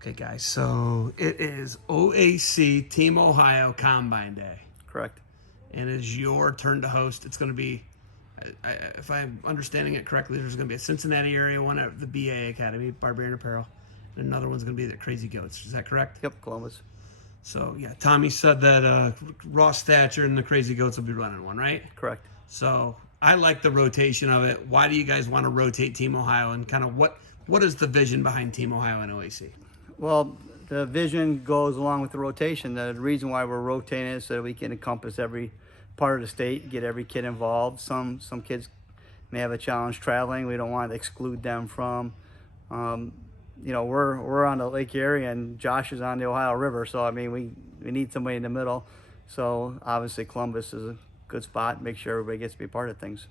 Okay, guys, so it is OAC Team Ohio Combine Day, Correct. and it is your turn to host. It's going to be, if I'm understanding it correctly, there's going to be a Cincinnati area one at the BA Academy, Barbarian Apparel, and another one's going to be at Crazy Goats. Is that correct? Yep, Columbus. So, yeah, Tommy said that Ross Thatcher and the Crazy Goats will be running one, right? Correct. So, I like the rotation of it. Why do you guys want to rotate Team Ohio, and kind of what is the vision behind Team Ohio and OAC? Well, the vision goes along with the rotation. The reason why we're rotating is so that we can encompass every part of the state, get every kid involved. Some kids may have a challenge traveling. We don't want to exclude them from. We're on the lake area, and Josh is on the Ohio River. So I mean, we need somebody in the middle. So obviously, Columbus is a good spot. Make sure everybody gets to be part of things.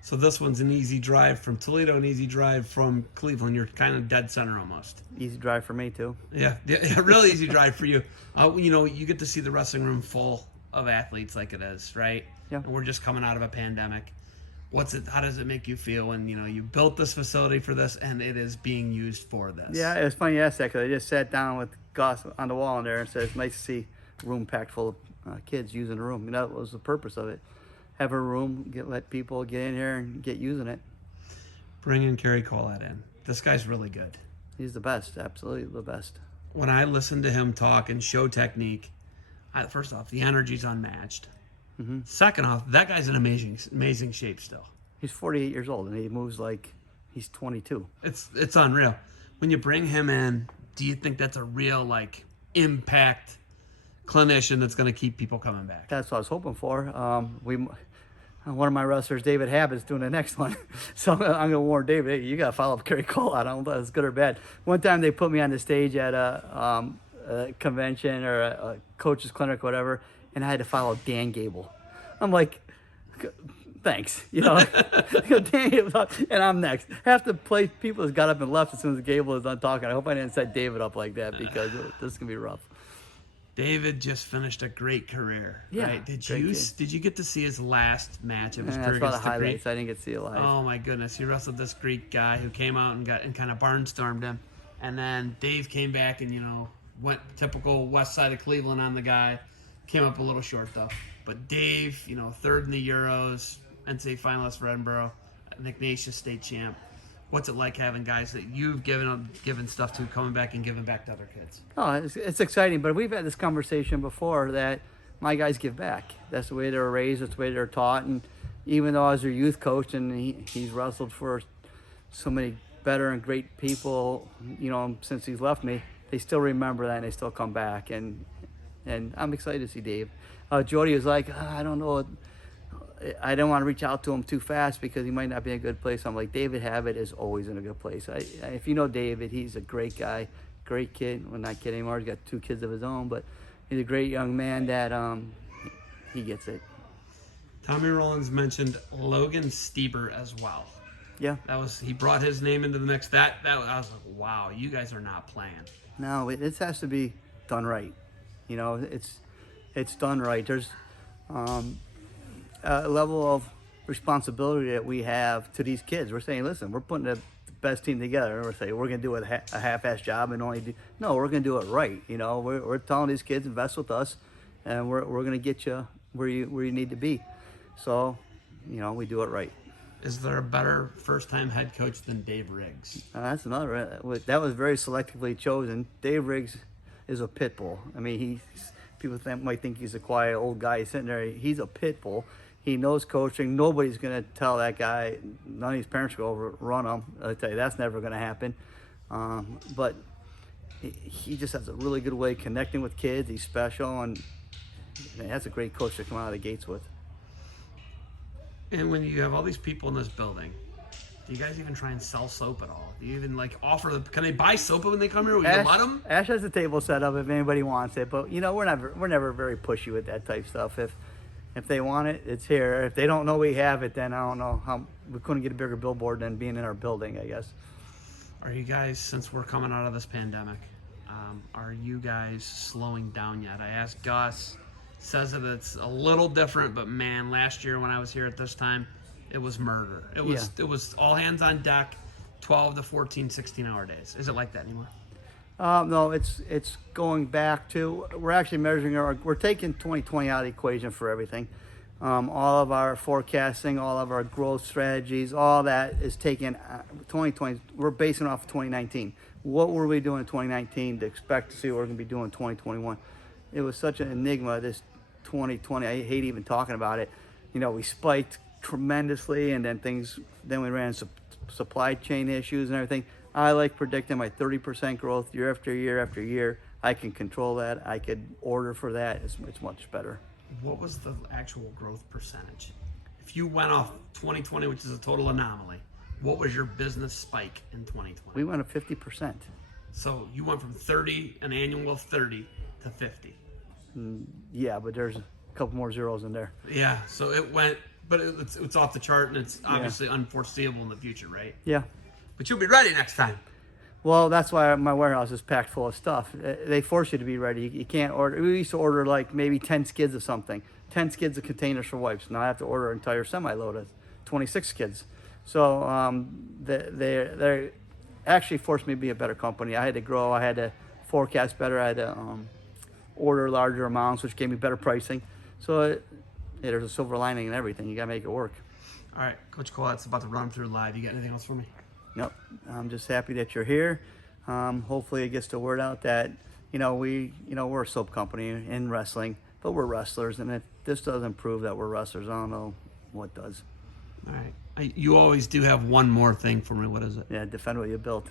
So this one's an easy drive from Toledo, an easy drive from Cleveland. You're kind of dead center almost. Easy drive for me too. Yeah, really easy drive for you. You get to see the wrestling room full of athletes like it is, right? Yeah. And we're just coming out of a pandemic. How does it make you feel when you built this facility for this and it is being used for this? Yeah, it was funny you asked that because I just sat down with Gus on the wall in there and said it's nice to see a room packed full of kids using the room. That was the purpose of it. Have a room, let people get in here and get using it. Bring in Cary Kolat in. This guy's really good. He's the best, absolutely the best. When I listen to him talk and show technique, first off, the energy's unmatched. Mm-hmm. Second off, that guy's in amazing shape still. He's 48 years old and he moves like he's 22. It's unreal. When you bring him in, do you think that's a real impact clinician that's going to keep people coming back? That's what I was hoping for. One of my wrestlers, David Habbett's doing the next one. So I'm going to warn David, hey, you got to follow up Cary Cole. I don't know if it's good or bad. One time they put me on the stage at a convention or a coach's clinic or whatever, and I had to follow Dan Gable. I'm like, thanks. Dan Gable's up, and I'm next. Half the people has got up and left as soon as Gable is done talking. I hope I didn't set David up like that because this is going to be rough. David just finished a great career. Yeah, right? Did you get to see his last match of his career? That's about the highlights. I didn't get to see it live. Oh my goodness, he wrestled this Greek guy who came out and kind of barnstormed him, and then Dave came back and went typical west side of Cleveland on the guy. Came up a little short though, but Dave, third in the Euros, NCAA finalist for Edinburgh, Ignatius state champ. What's it like having guys that you've given stuff to coming back and giving back to other kids? Oh, it's exciting, but we've had this conversation before that my guys give back. That's the way they're raised. That's the way they're taught. And even though I was their youth coach and he's wrestled for so many better and great people, since he's left me, they still remember that and they still come back. And I'm excited to see Dave. Jody was like, I don't know. I don't want to reach out to him too fast because he might not be in a good place. I'm like, David Habit is always in a good place. If you know David, he's a great guy, great kid. Well, not kid anymore. He's got 2 kids of his own, but he's a great young man that he gets it. Tommy Rollins mentioned Logan Stieber as well. Yeah. He brought his name into the mix. That I was like, wow, you guys are not playing. No, this has to be done right. It's done right. There's a level of responsibility that we have to these kids. We're saying, listen, we're putting the best team together. We're saying we're going to do a half-ass job and we're going to do it right. We're telling these kids, invest with us, and we're going to get you where you need to be. So, we do it right. Is there a better first-time head coach than Dave Riggs? That's another. That was very selectively chosen. Dave Riggs is a pit bull. I mean, people might think he's a quiet old guy sitting there. He's a pit bull. He knows coaching. Nobody's going to tell that guy, none of his parents go overrun him. I'll tell you, that's never going to happen. But he just has a really good way of connecting with kids. He's special, and that's a great coach to come out of the gates with. And when you have all these people in this building, do you guys even try and sell soap at all? Do you even offer can they buy soap when they come here? Will you let them? Ash has a table set up if anybody wants it, but we're never very pushy with that type of stuff. If they want it, it's here. If they don't know we have it, then I don't know how we couldn't get a bigger billboard than being in our building, I guess. Are you guys, since we're coming out of this pandemic, are you guys slowing down yet? I asked Gus, says that it's a little different, but man, last year when I was here at this time, it was murder. It was all hands on deck, 12 to 14, 16-hour days. Is it like that anymore? No, it's going back to, we're actually measuring we're taking 2020 out of the equation for everything. All of our forecasting, all of our growth strategies, all that is taken 2020. We're basing off of 2019. What were we doing in 2019 to expect to see what we're going to be doing in 2021? It was such an enigma, this 2020. I hate even talking about it. You know, we spiked tremendously, and then we ran supply chain issues and everything. I like predicting my 30% growth year after year after year. I can control that. I could order for that. It's much better. What was the actual growth percentage? If you went off 2020, which is a total anomaly, what was your business spike in 2020? We went up 50%. So you went from 30, an annual of 30 to 50. Yeah, but there's a couple more zeros in there. Yeah, so it went, but it's off the chart, and it's obviously unforeseeable in the future, right? Yeah. But you'll be ready next time. Well, that's why my warehouse is packed full of stuff. They force you to be ready. You can't order. We used to order like maybe 10 skids of something, 10 skids of containers for wipes. Now I have to order an entire semi-load of 26 skids. So they actually forced me to be a better company. I had to grow. I had to forecast better. I had to order larger amounts, which gave me better pricing. So there's a silver lining in everything. You got to make it work. All right, Coach Kolat's about to run through live. You got anything else for me? Nope. I'm just happy that you're here. Hopefully it gets the word out that, we're a soap company in wrestling, but we're wrestlers. And if this doesn't prove that we're wrestlers, I don't know what does. All right. You always do have one more thing for me. What is it? Yeah, defend what you built.